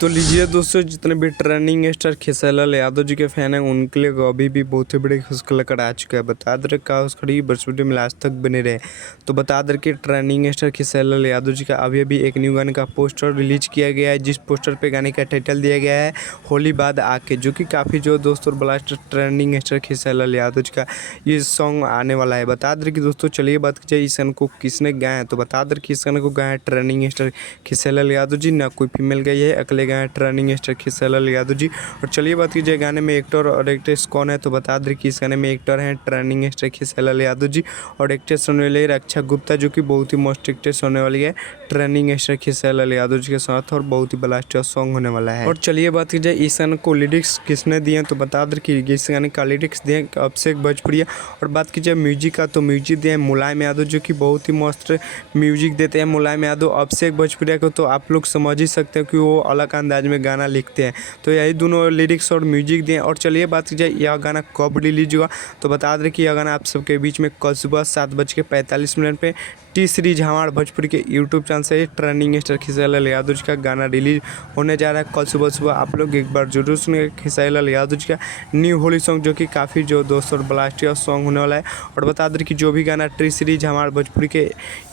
तो लीजिए दोस्तों, जितने भी ट्रेंडिंग स्टार खेसारी यादव जी के फैन हैं उनके लिए अभी भी बहुत ही बड़ी खुशखबर आ चुका है। बता दें का उस खड़ी बस वीडियो में लास्ट तक बने रहे। तो बता दें कि ट्रेंडिंग स्टार खेसारी यादव जी का अभी अभी एक न्यू गाने का पोस्टर रिलीज किया गया है, जिस पोस्टर पे गाने का टाइटल दिया गया है होली बाद आके, जो कि काफ़ी जो दोस्तों blast trending star Khesari Yadav ji का ये सॉन्ग आने वाला है। बता दें कि दोस्तों चलिए बात की जाए इस गाने को किसने गाया है। तो बता दें कि इस गाने को गाया है ट्रेंडिंग स्टार खेसारी यादव जी, ना कोई फीमेल गई है, अकेले गाए ट्रेंडिंग स्टार खेसारी यादव जी। और चलिए बात कीजिए गाने में एक्टर और एक्ट्रेस कौन है। तो बता दें कि इस गाने में एक्टर हैं ट्रेंडिंग स्टार खेसारी यादव जी, और एक्ट्रेस होने वाली है रक्षा गुप्ता, जो कि बहुत ही मस्त एक्ट्रेस होने वाली है ट्रेंडिंग स्टार खेसारी यादव जी के साथ, और बहुत ही ब्लास्टर सॉन्ग होने वाला है। और चलिए बात की जाए इस गाने को लिरिक्स किसने दिए, तो बता दें कि इस गाने का लिरिक्स दिए अभिषेक भोजपुरिया। और बात की जाए म्यूजिक का, तो म्यूजिक दिए मुलायम यादव, जो कि बहुत ही मस्त म्यूजिक देते हैं मुलायम यादव। अभिषेक भोजपुरिया को तो आप लोग समझ ही सकते हैं कि वो अलग अंदाज में गाना लिखते हैं। तो यही दोनों लिरिक्स और म्यूजिक दिए। और चलिए बात की जाए यह गाना कब रिलीज हुआ, तो बता दें कि यह गाना आप सबके बीच में कल सुबह 7:45 पे टी सीरीज हमारे भोजपुरी के यूट्यूब चैनल से ट्रेंडिंग स्टार खेसारी यादव जी का गाना रिलीज होने जा रहा है कल सुबह। आप लोग एक बार जरूर सुनिए खेसारी यादव जी का न्यू होली सॉन्ग, जो कि काफ़ी जो दोस्तों ब्लास्टियर सॉन्ग होने वाला है। और बता दें कि जो भी गाना टी सीरीज हमारे भोजपुरी के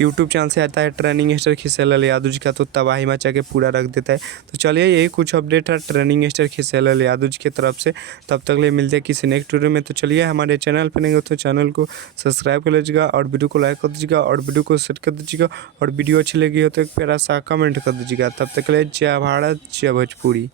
यूट्यूब चैनल से आता है ट्रेंडिंग स्टार खेसारी यादव जी का, तो तबाही मचा के पूरा रख देता है। तो चलिए यही कुछ अपडेट है ट्रेंडिंग स्टार खेसारी यादव जी की तरफ से। तब तक ले मिलते हैं किसी नेक्स्ट वीडियो में। तो चलिए हमारे चैनल पर नहीं हो तो चैनल को सब्सक्राइब कर लीजिएगा, और वीडियो को लाइक कर दीजिएगा, और वीडियो को शेयर कर दीजिएगा, और वीडियो अच्छी लगी हो तो एक प्यारा सा कमेंट कर दीजिएगा। तब तक ले जय भारत जय भोजपुरी।